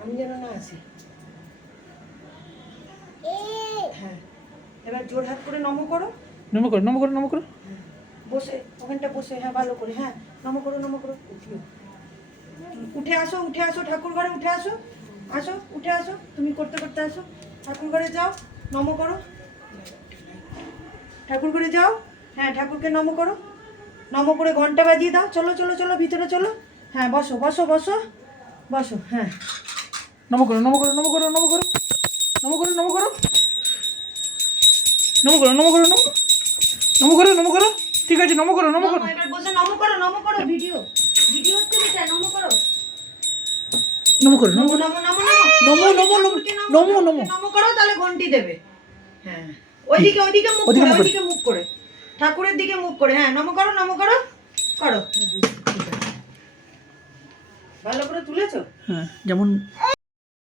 আমি যেন না আসি। হ্যাঁ, এবার জোর হাত করে নমো করো। নমো করো, নমো করো, নমো করো। বসে ওখানটা বসে, হ্যাঁ ভালো করে, হ্যাঁ নমো করো, নমো করো। উঠে আসো, উঠে আসো, ঠাকুর ঘরে উঠে আসো, আসো উঠে আসো, তুমি করতে করতে আসো, ঠাকুর ঘরে যাও, নমো করো, ঠাকুর ঘরে যাও, হ্যাঁ ঠাকুরকে নমো করো, নমো করে ঘন্টা বাজিয়ে দাও। চলো চলো চলো ভিতরে চলো, হ্যাঁ বসো বসো বসো বসো, হ্যাঁ নমো করো, নমো করো, নমো করো, নমো করো, নমো করো, নমো করো, নমো করো, নমো করো, নমো করো, নমো করো। ঠিক আছে, নমো করো, নমো করো। এবার বসে নমো করো, নমো করো, ভিডিও ভিডিও হচ্ছে বেটা, নমো করো, নমো করো, নমো নমো করো, নমো নমো নমো, নমো, নমো, নমো, নমো। নমো করো, তাহলে ঘন্টি দেবে। হ্যাঁ ওইদিকে ওইদিকে মুখ ওইদিকে করে, মুখ করে। ওইদিকে মুখ করে, ঠাকুরের দিকে মুখ করে, হ্যাঁ নমো করো, নমো করো, করো। ভালো করে তুলেছো? হ্যাঁ, যেমন